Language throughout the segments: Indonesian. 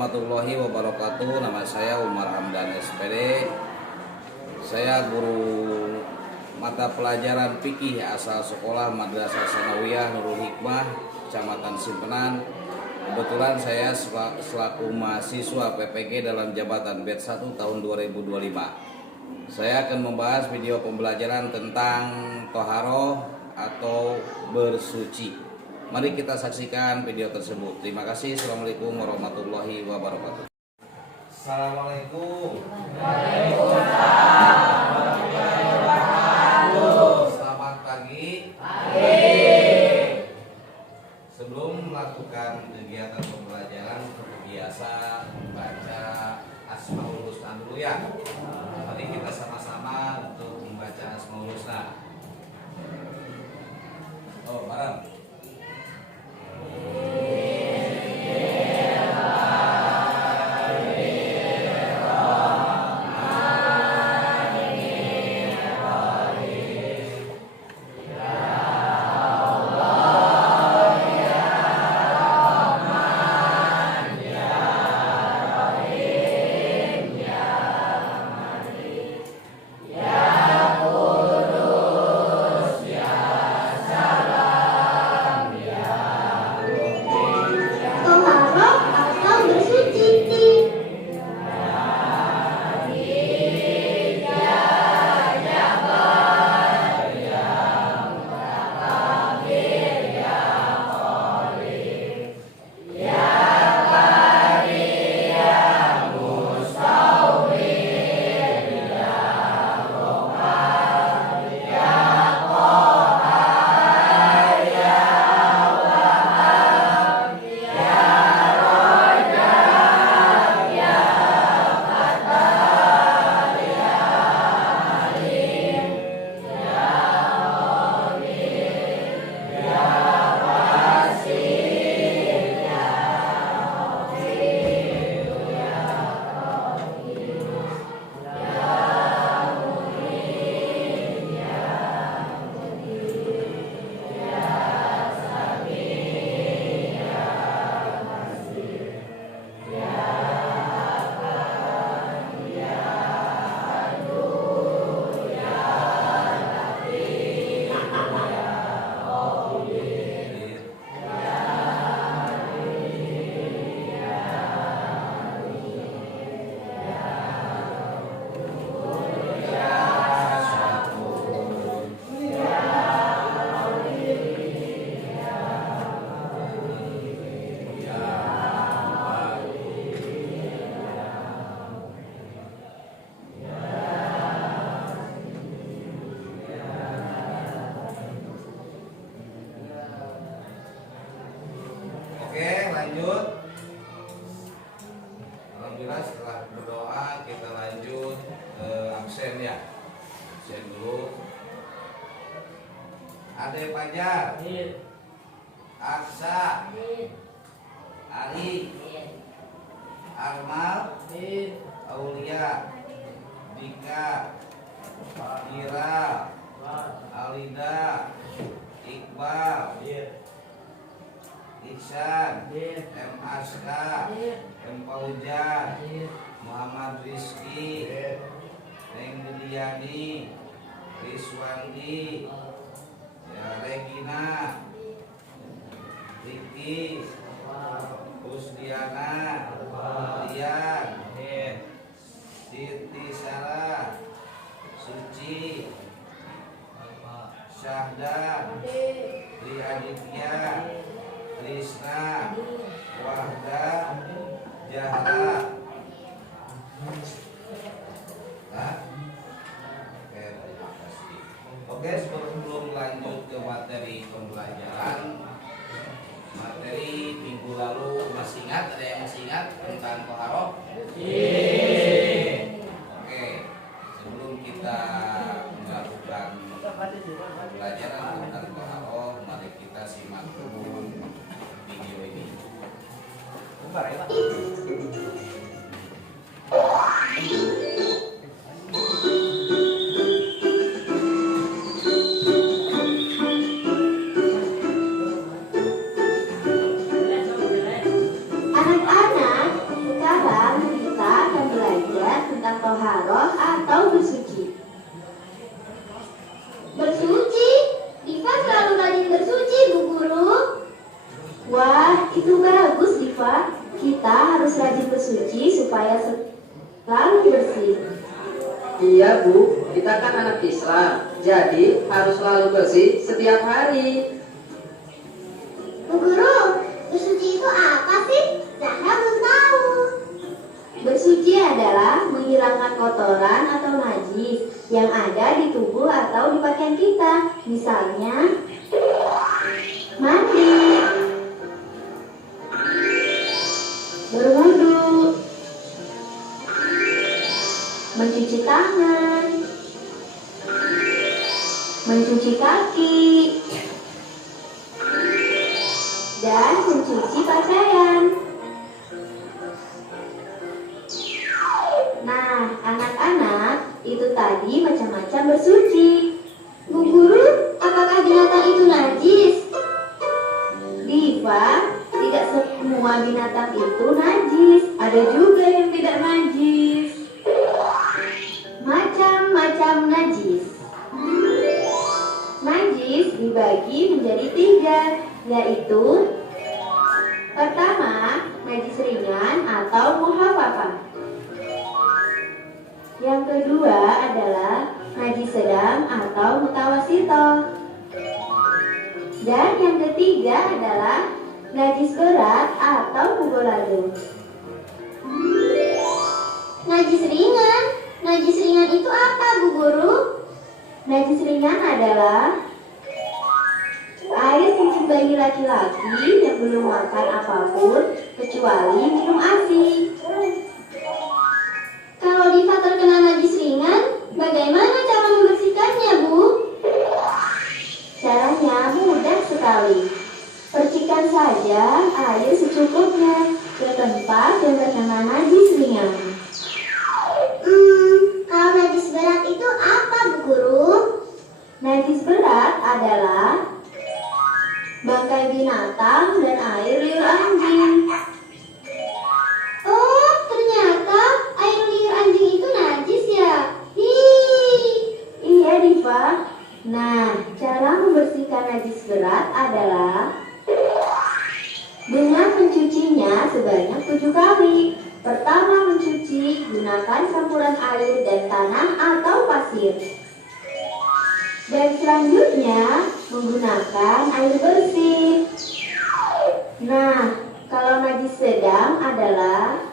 Warahmatullahi wabarakatuh. Nama saya Umar Hamdan SPD. Saya guru mata pelajaran fikih asal sekolah Madrasah Sanawiyah Nurul Hikmah, Kecamatan Simpenan. Kebetulan saya selaku mahasiswa PPG dalam jabatan Batch 1 tahun 2025. Saya akan membahas video pembelajaran tentang toharoh atau bersuci. Mari kita saksikan video tersebut. Terima kasih. Assalamualaikum warahmatullahi wabarakatuh. Assalamualaikum. Waalaikumsalam warahmatullahi wabarakatuh. Selamat pagi. Sebelum melakukan kegiatan pembelajaran, seperti biasa membaca Asmaul Husna dulu ya. Mari kita sama-sama untuk membaca Asmaul Husna. Oh, bareng. Oke, lanjut. Alhamdulillah setelah berdoa kita lanjut absen ya. Absen dulu. Ade Fajar, Aksa, Ali, Armal, Aulia, Dika, Ira, Alida, Iqbal, Iksan, M. Aska, M. Paujan, Muhammad Rizki, Neng Budiani, Rizwandi, Regina, Riki, Usdiana, Rian, Siti Sarah, Suci, Syahdan, Tri Aditya, Krisna, Wahda, Jahra. Oke, sebelum lanjut ke materi pembelajaran, materi minggu lalu masih ingat? Ada yang masih ingat tentang toharoh? Oke, sebelum kita melakukan pembelajaran tentang toharoh, mari kita simak dulu video ini. Anak-anak, kita harus rajin bersuci supaya selalu bersih. Iya Bu, kita kan anak Islam, jadi harus selalu bersih setiap hari. Bu Guru, bersuci itu apa sih? Zahra belum tahu. Bersuci adalah menghilangkan kotoran atau najis yang ada di tubuh atau di pakaian kita. Misalnya, mandi, berwudu, mencuci tangan, mencuci kaki, dan mencuci pakaian. Nah, anak-anak, itu tadi macam-macam bersuci. Bu Guru, apakah binatang itu najis? Diva, tidak semua binatang itu najis. Ada juga yang tidak najis. Macam-macam najis. Najis dibagi menjadi 3, yaitu pertama, najis ringan atau muhafafah. Yang kedua adalah najis sedang atau mutawasito. Dan yang ketiga adalah najis berat atau mugolado. Najis ringan. Najis ringan itu apa, Bu Guru? Najis ringan adalah air kencing bayi laki-laki yang belum makan apapun kecuali minum ASI. Kalau Diva terkena najis ringan, bagaimana cara membersihkannya, Bu? Caranya mudah sekali. Percikan saja air secukupnya ke tempat yang terkena najis ringan. Kalau najis berat itu apa, Bu Guru? Najis berat adalah bangkai binatang dan air liur anjing. Oh, ternyata air liur anjing itu najis ya? Hii. Iya, Diva. Nah, cara membersihkan najis berat adalah dengan mencucinya sebanyak 7 kali. Pertama mencuci, gunakan campuran air dan tanah atau pasir. Dan selanjutnya menggunakan air bersih. Nah, kalau najis sedang adalah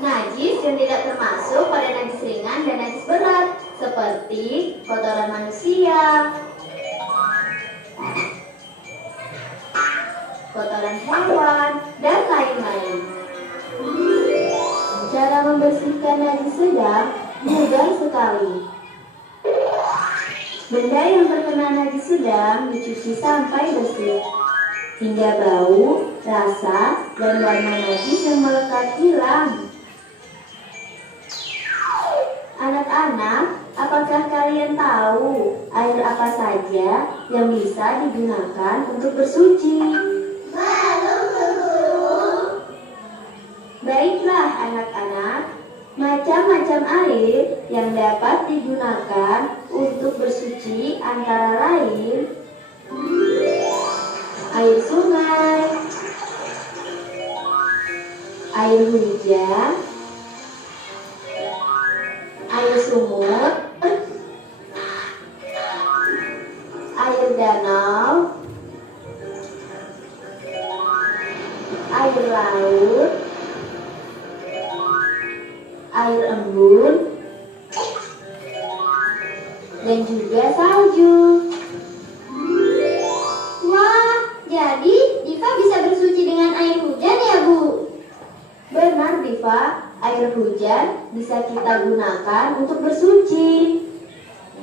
najis yang tidak termasuk pada najis ringan dan najis berat, seperti kotoran manusia, kotoran hewan, dan lain-lain. Cara membersihkan najis sedang mudah sekali. Benda yang terkena najis sedang dicuci sampai bersih, hingga bau, rasa, dan warna najis yang melekat hilang. Anak-anak, apakah kalian tahu air apa saja yang bisa digunakan untuk bersuci? Belum, Bu Guru. Baiklah anak-anak, macam-macam air yang dapat digunakan untuk bersuci antara lain air sungai, air hujan, air sumur, air danau, air laut, air embun, dan juga salju. Wah, jadi Diva bisa bersuci dengan air hujan ya, Bu? Benar, Diva, air hujan bisa kita gunakan untuk bersuci.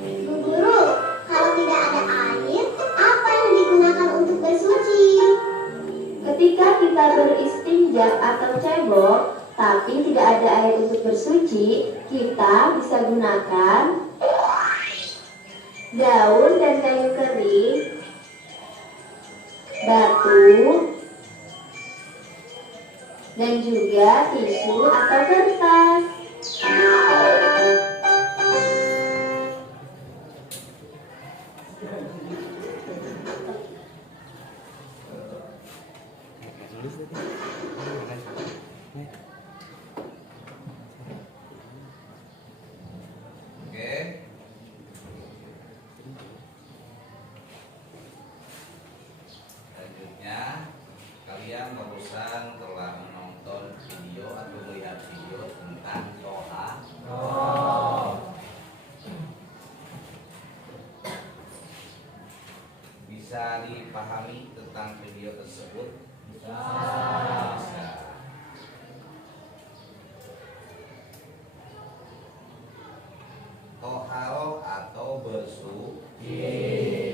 Bu Guru, kalau tidak ada air, apa yang digunakan untuk bersuci? Ketika kita beristinja atau cebok, tapi tidak ada air untuk bersuci, kita bisa gunakan daun dan kayu kering, batu, dan juga tisu atau kertas. Oke. Selanjutnya, kalian barusan telah menonton video atau melihat video tentang toha. Bisa dipahami tentang video tersebut? Bisa. Toharoh atau bersuci,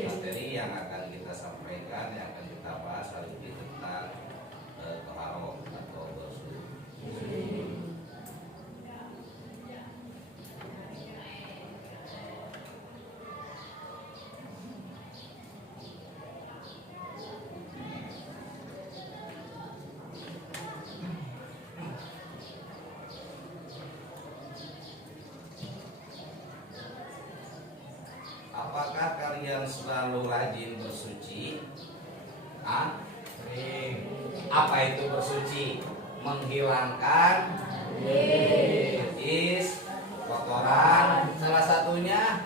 materi yang akan kita sampaikan, yang akan kita bahas hari ini tentang toharoh atau bersuci. Apakah kalian selalu rajin bersuci? Hah? Apa itu bersuci? Menghilangkan najis, kotoran. Salah satunya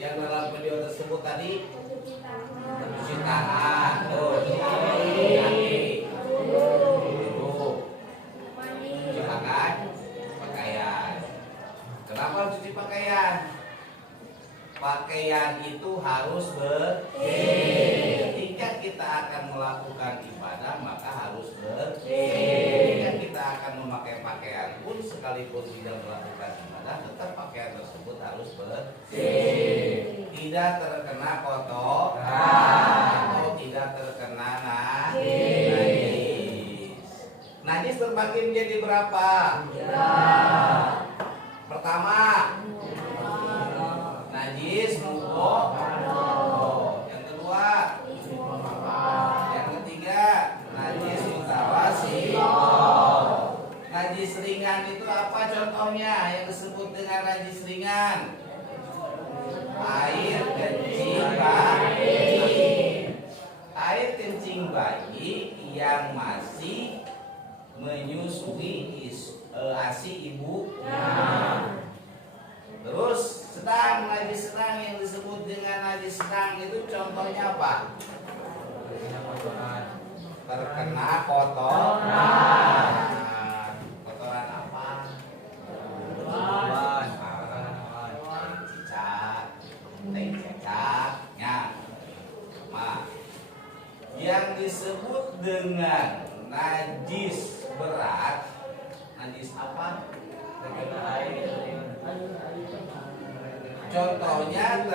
yang dalam video tersebut tadi, cuci tangan, cuci kaki, cuci pakaian. Kenapa cuci pakaian? Pakaian itu harus bersih. Ketika kita akan melakukan ibadah, maka harus bersih. Ketika kita akan memakai pakaian pun, sekalipun tidak melakukan ibadah, tetap pakaian tersebut harus bersih. Tidak terkena kotoran atau tidak terkena najis. Najis terbagi menjadi berapa? Pertama, najis mubah. Yang kedua, yang ketiga, najis mutawasi. Najis ringan itu apa contohnya yang disebut dengan najis ringan? Air kencing bayi. Air kencing bayi yang masih menyusui ASI ibunya. Terus najis sedang yang disebut dengan najis sedang itu contohnya apa? Terkena kotoran. Kotoran apa? Cicak, cicaknya. Nah, yang disebut dengan najis berat, najis apa? Terkena air. Contohnya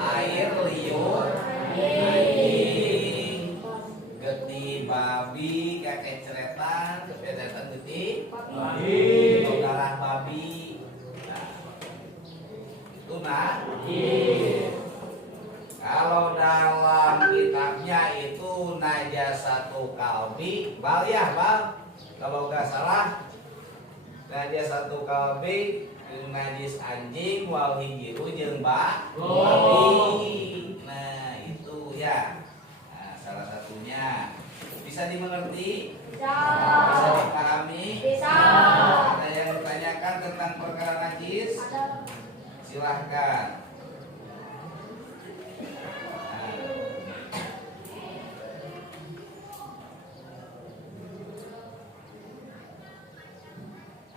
air liur, anjing, geti babi, kakek ceretan, geti babi, darah babi. Nah, itu najis. Kalau dalam kitabnya itu najasatu kalbi, bal ya bal. Kalau nggak salah, najasatu kalbi, najis anjing, wal hijiru jeung babi. Nah itu ya. Nah, salah satunya bisa dimengerti, bisa dipahami. Ada yang ditanyakan tentang perkara najis? Silahkan.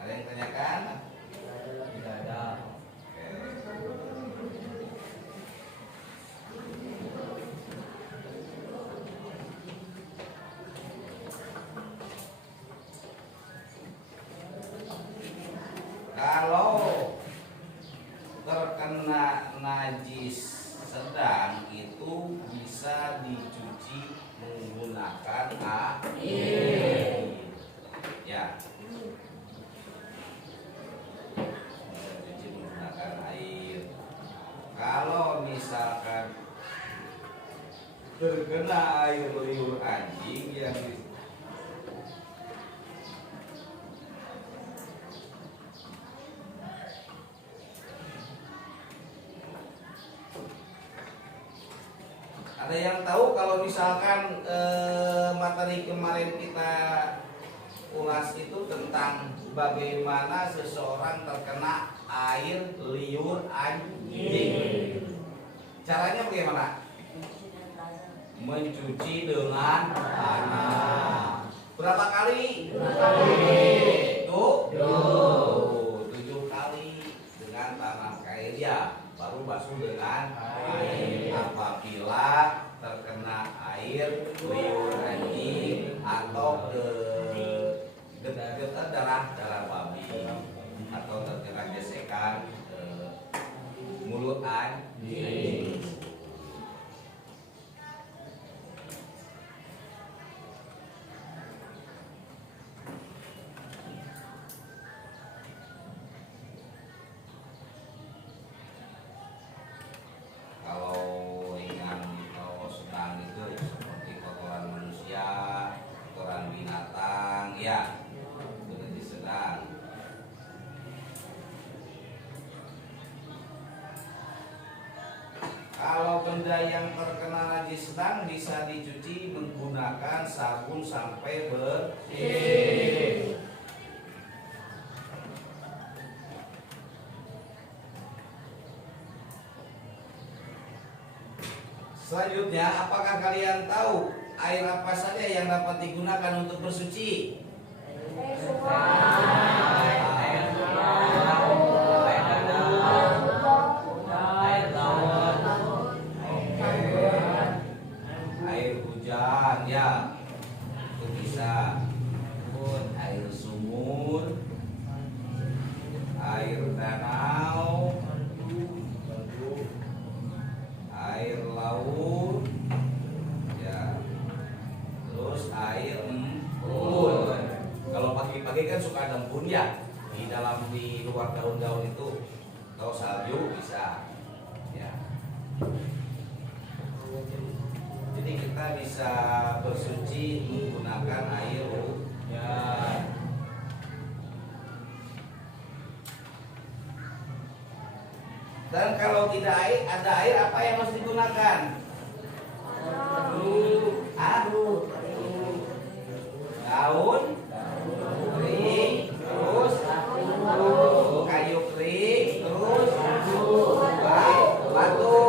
Ada yang tanyakan? Tidak ada. Kalau terkena najis sedang itu bisa dicuci menggunakan air. Ya. Cuci menggunakan air. Kalau misalkan terkena air liur anjing yang ada yang tahu kalau misalkan materi kemarin kita ulas itu tentang bagaimana seseorang terkena air liur anjing. Caranya bagaimana? Mencuci dengan tanah. Berapa kali? 7 kali dengan tanah air ya. Baru basuh dengan air. Apabila terkena air liur anjing atau getar darah babi atau terkena gesekan mulut anjing. Kalau ringan, kalau sedang itu seperti kotoran manusia, kotoran binatang, ya itu najis sedang. Kalau benda yang terkena najis sedang bisa dicuci menggunakan sabun sampai bersih. Selanjutnya, apakah kalian tahu air apa saja yang dapat digunakan untuk bersuci? Air hujan, ya, itu bisa. Air sumur, air danau, air laut, ya, terus air embun. Kalau pagi-pagi kan suka ada embun ya, di luar daun-daun itu, atau salju bisa, ya. Jadi kita bisa bersuci menggunakan air hujan. Dan kalau tidak ada air, apa yang harus digunakan? Aduh, daun kering, terus kayu kering, terus batu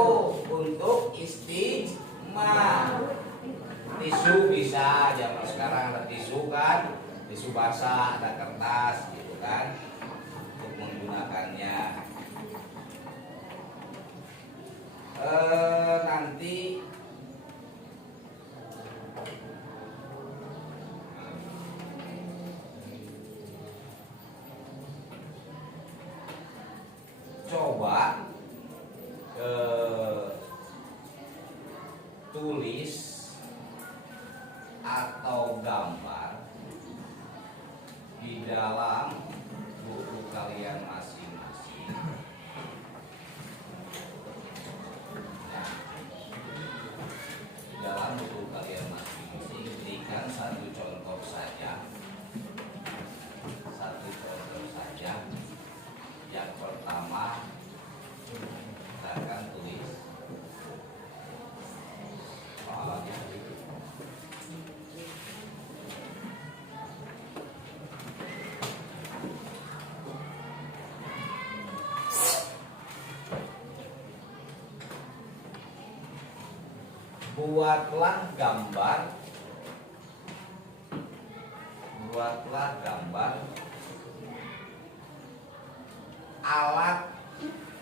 untuk istijmar. Tisu bisa, zaman sekarang ada tisu kan, tisu basah, ada kertas gitu kan, untuk menggunakannya. Nanti coba tulis atau gambar di dalam buku kalian masing-masing. Dalam buku kalian masing-masing berikan satu contoh saja. Yang pertama kita akan tulis soalnya. Buatlah gambar alat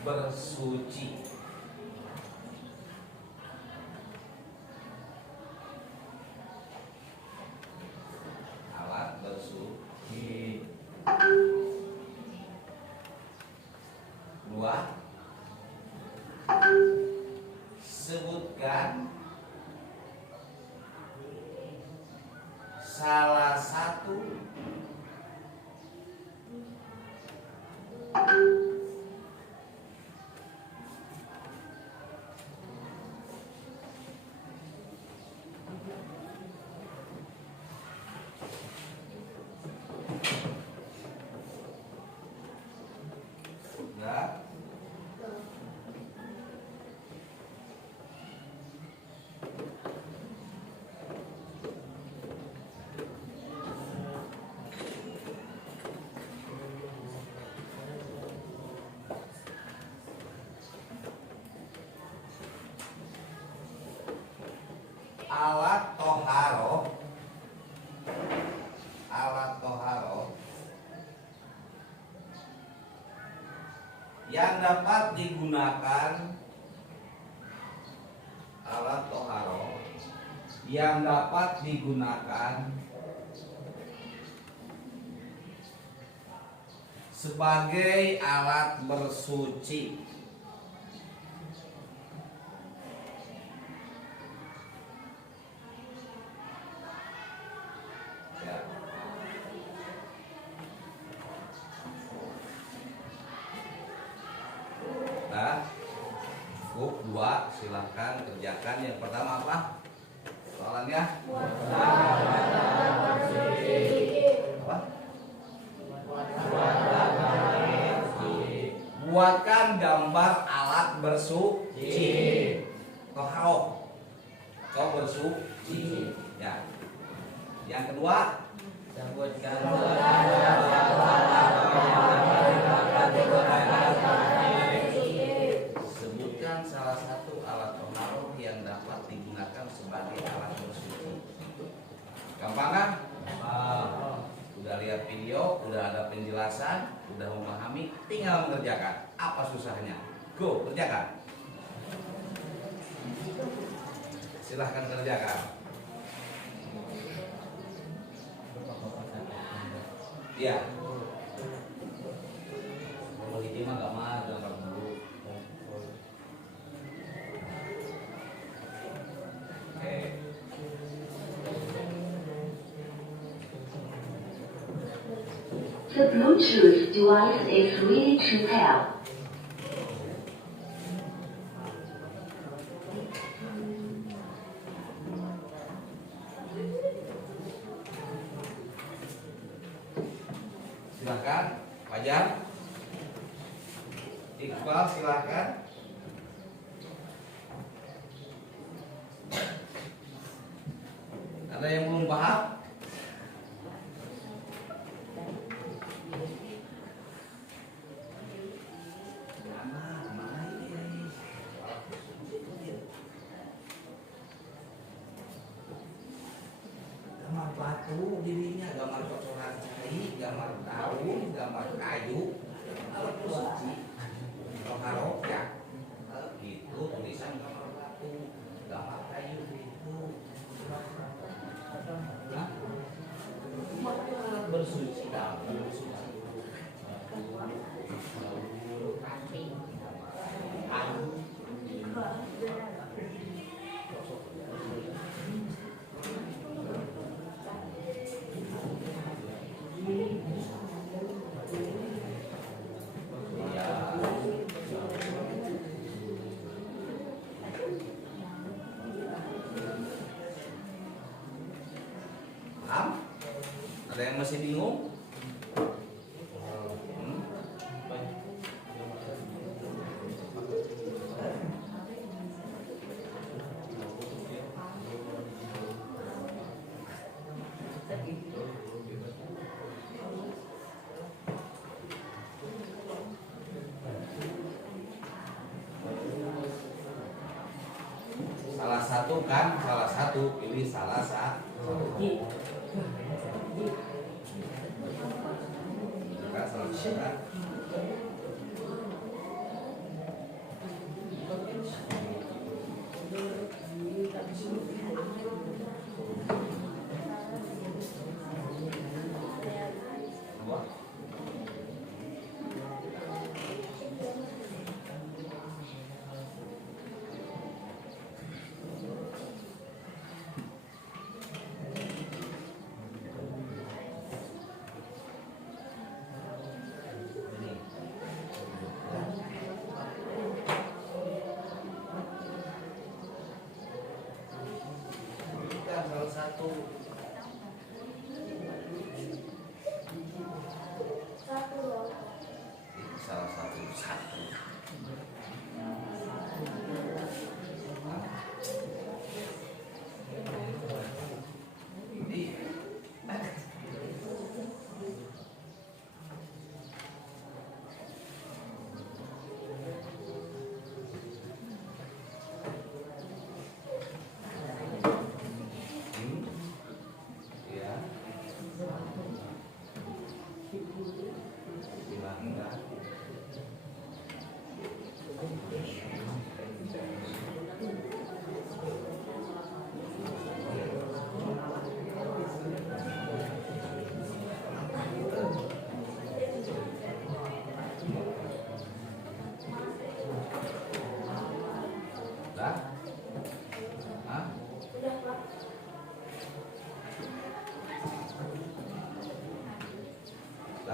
bersuci. Alat bersuci. 2. Sebutkan salah satu ya. alat toharo yang dapat digunakan sebagai alat bersuci. Ya. Nah, cukup 2, silahkan kerjakan. Yang pertama apa? Soalannya? Apa? Buatkan gambar alat bersuci. Toharo. Kau bersuci. Ya. Yang kedua, sebutkan salah satu alat toharo yang dapat digunakan sebagai alat bersuci. Gampang kan? Udah lihat video, udah ada penjelasan, udah memahami, tinggal mengerjakan. Apa susahnya? Go, kerjakan. Silahkan kerjakan. Iya. Kalau ini mah gak mah, gambar dulu. Oke. The Bluetooth device is ready to pair. Silakan, Fajar. Iqbal, silakan. Ada yang belum paham? Gambar batu dirinya, gambar kocoran cai, gambar daun, gambar kayu, alat bersuci. Toharo ya, itu tulisan gambar batu, gambar kayu itu. Nah, alat bersuci, alat bersuci. Paham? Ada yang masih bingung? Salah satu kan, salah satu, pilih salah satu. Kan salah satu. Dua.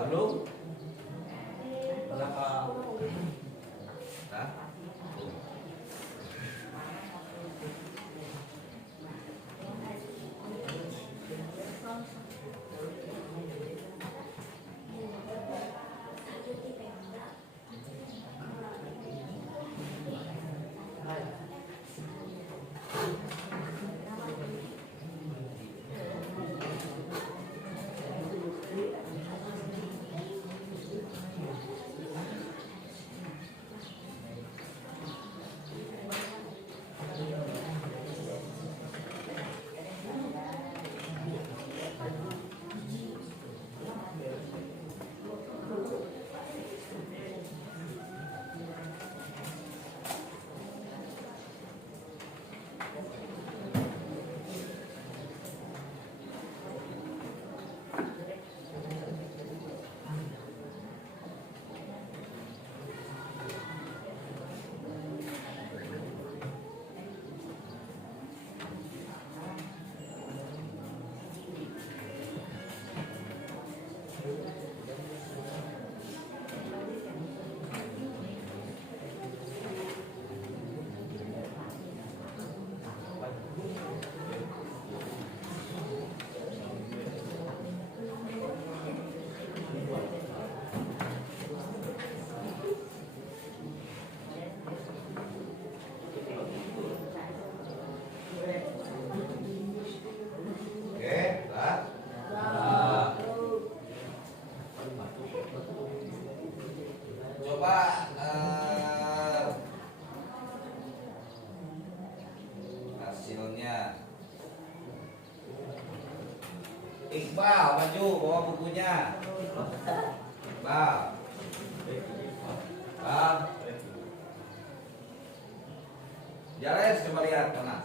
Belum? Hah? Oke, lah. Coba hasilnya. Iqbal, maju bawa bukunya. Iqbal. Iqbal. Jares, coba lihat mana.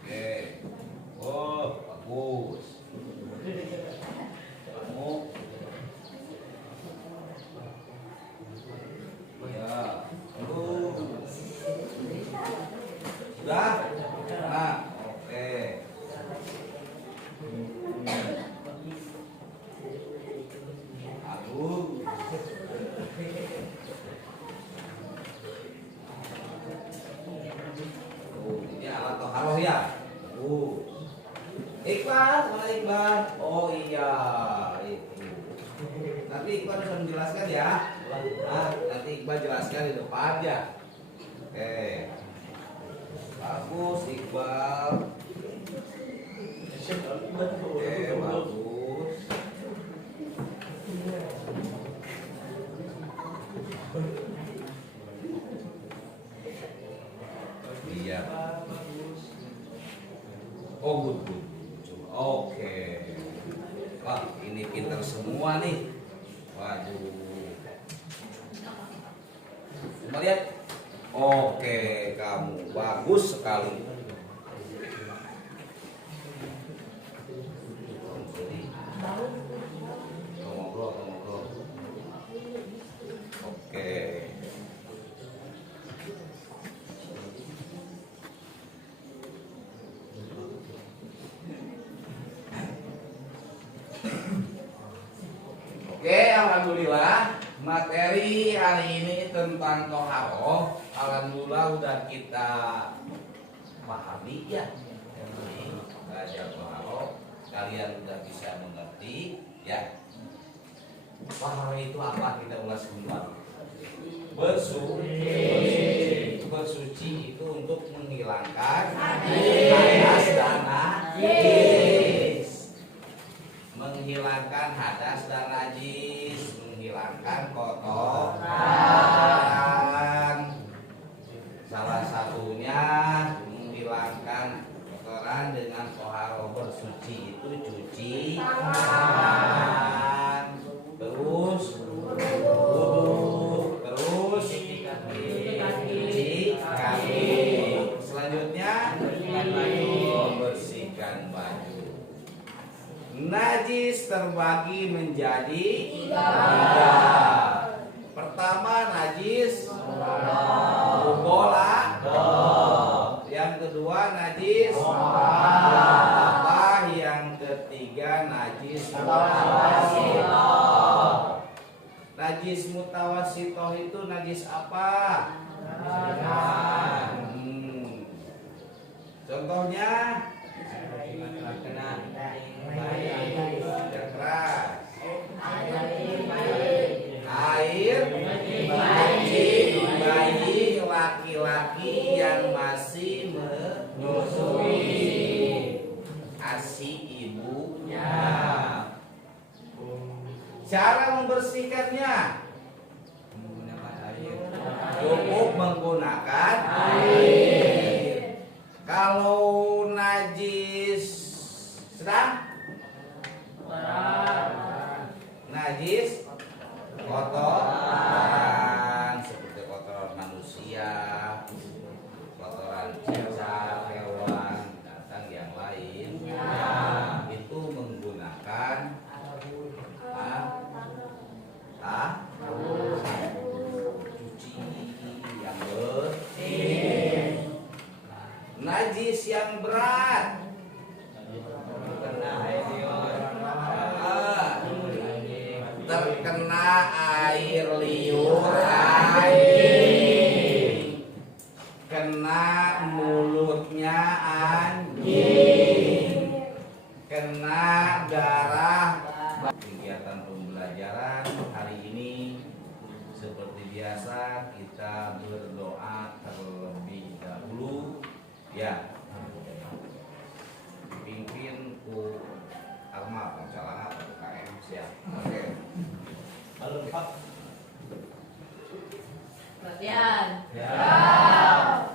Oke. Oh, bagus. Kamu. Ya. Sudah? Nah, oke. Aduh. Ini alat toharoh ya. Iqbal, mana Iqbal? Oh iya, itu. Nanti Iqbal bisa menjelaskan ya. Nah, nanti Iqbal jelaskan di depan ya. Oke. Bagus Iqbal. Oke, bagus. Iya. Oh, good. Oke. Wah, ini pintar semua nih. Waduh. Coba lihat. Oke, kamu bagus sekali. Ngobrol. Oke. Oke, alhamdulillah materi hari ini tentang toharoh, alhamdulillah udah kita pahami ya. Jadi belajar toharoh, kalian udah bisa mengerti ya. Toharoh itu apa? Kita ulas kembali. Bersuci itu untuk menghilangkan hadas dan najis. Menghilangkan hadas dan najis, menghilangkan kotoran. Salah satunya menghilangkan kotoran dengan toharoh bersuci itu cuci tangan, terus wudu, terus cuci kaki. Selanjutnya membersihkan dan baju. Najis terbagi menjadi tiga. Pertama najis bola. Yang kedua najis apa? Yang ketiga najis mutawasitoh. Najis mutawasitoh itu najis apa? Contohnya keras, air kencing bayi laki-laki yang masih menyusui, ASI ibunya. Cara membersihkannya cukup menggunakan air. Kalau najis sedang, najis kotoran seperti kotoran manusia, kotoran cicak, hewan, binatang yang lain, itu menggunakan cuci yang bersih. Najis yang berat terkena air liur anjing, kena mulutnya anjing, kena darah. Kegiatan pembelajaran hari ini seperti biasa kita berdoa terlebih dahulu ya, dipimpin ku Arma Pencalangan PKM siap. Oke. Halo Pak. Latihan. Ya.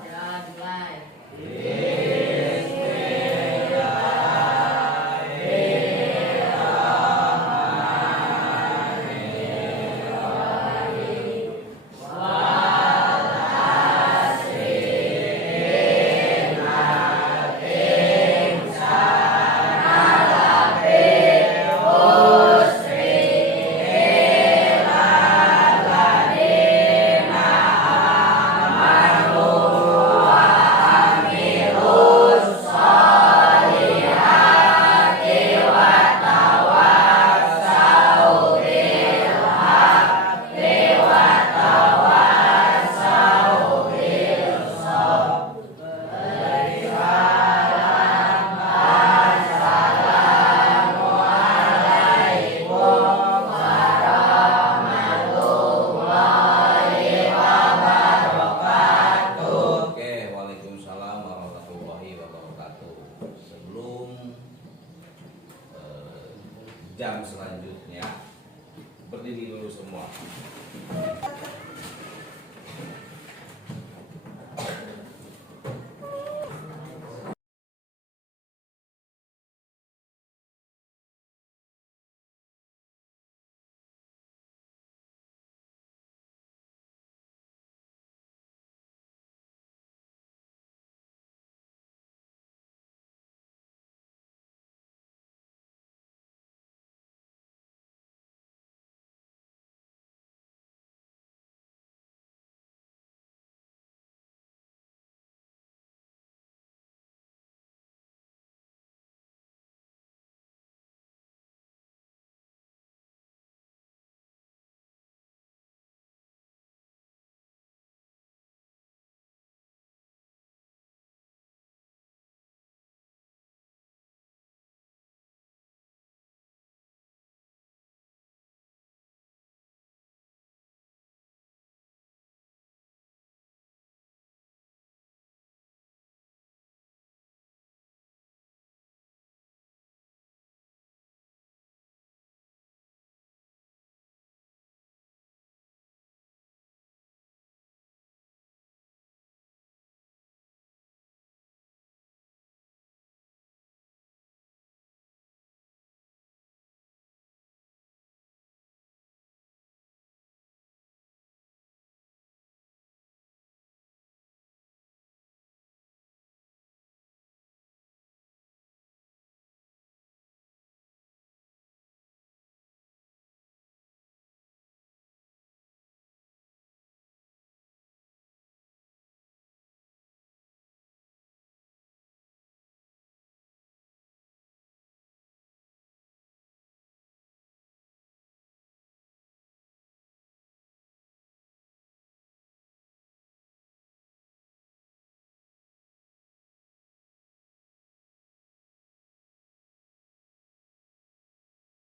Ya, mulai. Jam selanjutnya berdiri dulu semua.